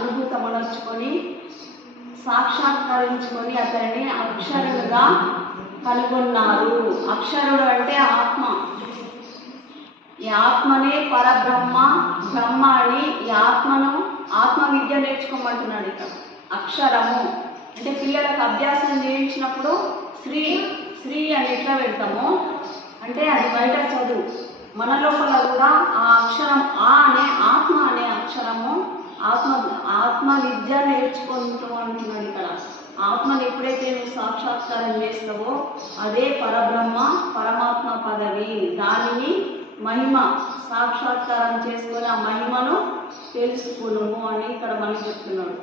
అనుభూతమనర్చుకొని సాక్షాత్కరించుకొని అతన్ని అక్షరుడుగా కనుగొన్నారు. అక్షరుడు అంటే ఆత్మ. ఈ ఆత్మనే పరబ్రహ్మ, బ్రహ్మ అని ఈ ఆత్మను ఆత్మ విద్య నేర్చుకోమంటున్నాడు ఇక్కడ. అక్షరము అంటే పిల్లలకు అభ్యాసం చేయించినప్పుడు శ్రీ అని ఎట్లా పెడతామో అంటే అది బయట చదువు, మన లోపల కూడా ఆ అక్షరం అనే ఆత్మ అనే అక్షరము ఆత్మ విద్య నేర్చుకుంటూ అంటున్నాడు ఇక్కడ. ఆత్మను ఎప్పుడైతే నువ్వు సాక్షాత్కారం చేస్తావో అదే పరబ్రహ్మ పరమాత్మ పదవి. దానిని మహిమ సాక్షాత్కారం చేసుకొని ఆ మహిమను తెలుసుకును అని ఇక్కడ మనకి చెప్తున్నాడు.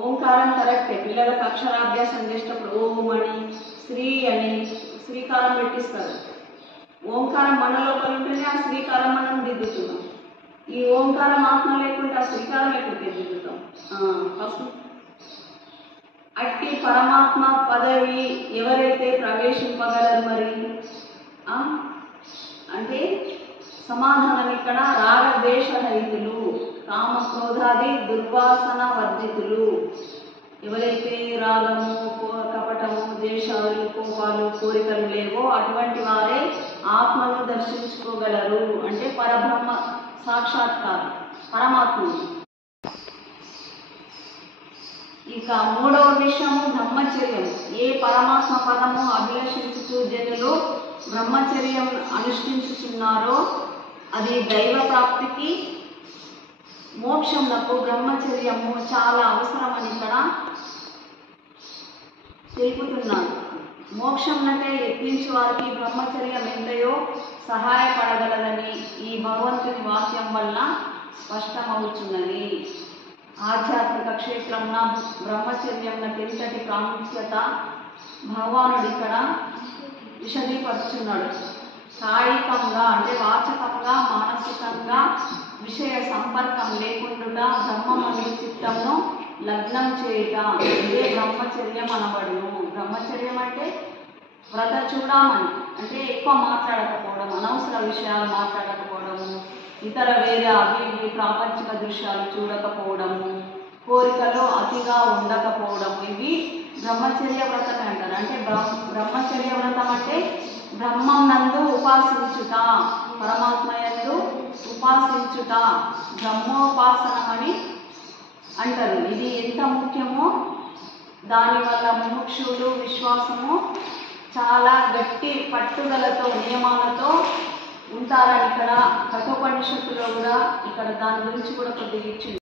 ఓంకారం కరెక్టే. పిల్లలకు అక్షరాభ్యాసం చేసేటప్పుడు ఓం అని శ్రీ అని శ్రీకారం పెట్టిస్తారు. ఓంకారం మన లోపల ఉంటేనే ఆ శ్రీకారం మనం దిద్దుతున్నాం. ఈ ఓంకారం ఆత్మ లేకుంటే ఆ శ్రీకారం లేకుంటే దిద్దుతాం. ఫస్ట్ అట్టి పరమాత్మ పదవి ఎవరైతే ప్రవేశింపగలరు మరి అంటే సమాధానం ఇక్కడ రాగద్వేషరహితులు, కామక్రోధాది దుర్వాసన వర్జితులు. ఎవరైతే రాగము కపటము ద్వేషాలు కోపాలు కోరికలు లేవో అటువంటి వారే ఆత్మను దర్శించుకోగలరు. అంటే పరబ్రహ్మ సాక్షాత్కారం పరమాత్మని. ఇక మూడవ విషయము బ్రహ్మచర్యం. ఏ పరమాత్మ పదము అభిలషించుతూ జనులు బ్రహ్మచర్యం అనుష్ఠించుచున్నారో అది దైవ ప్రాప్తికి మోక్షములకు బ్రహ్మచర్యము చాలా అవసరమని ఇక్కడ తెలుపుతున్నాడు. మోక్షంనకై యత్నించే వారికి బ్రహ్మచర్యం ఎంతయో సహాయపడగలదని ఈ భగవంతుని వాక్యం వల్ల స్పష్టమవుతున్నది. ఆధ్యాత్మిక క్షేత్రంన బ్రహ్మచర్యంకి ఎంతటి ప్రాముఖ్యత భగవానుడు ఇక్కడ విశదీపరుచున్నాడు. కాయికంగా అంటే వాచకంగా మానసికంగా విషయ సంపర్కం లేకుండా బ్రహ్మమని చిత్తమును లగ్నం చేయుట ఇదే బ్రహ్మచర్యం అనబడును. బ్రహ్మచర్యం అంటే వ్రత చూడమని అంటే ఎక్కువ మాట్లాడకపోవడం, అనవసర విషయాలు మాట్లాడకపోవడము, ఇతర వేరే అవి ప్రాపంచిక దృశ్యాలు చూడకపోవడము, కోరికలో అతిగా ఉండకపోవడము, ఇవి బ్రహ్మచర్య వ్రతం అంటారు. అంటే బ్రహ్మచర్య వ్రతం అంటే బ్రహ్మం నందు ఉపాసించుట, పరమాత్మ యందు ఉపాసించుట బ్రహ్మోపాసనమని అంటారు. ఇది ఎంత ముఖ్యమో దానివల్ల ముముక్షులు విశ్వాసము చాలా గట్టి పట్టుదలతో నియమాలతో ఉంటారని ఇక్కడ కఠోపనిషత్తులో కూడా ఇక్కడ దాని గురించి కూడా కొద్దిగా ఇచ్చింది.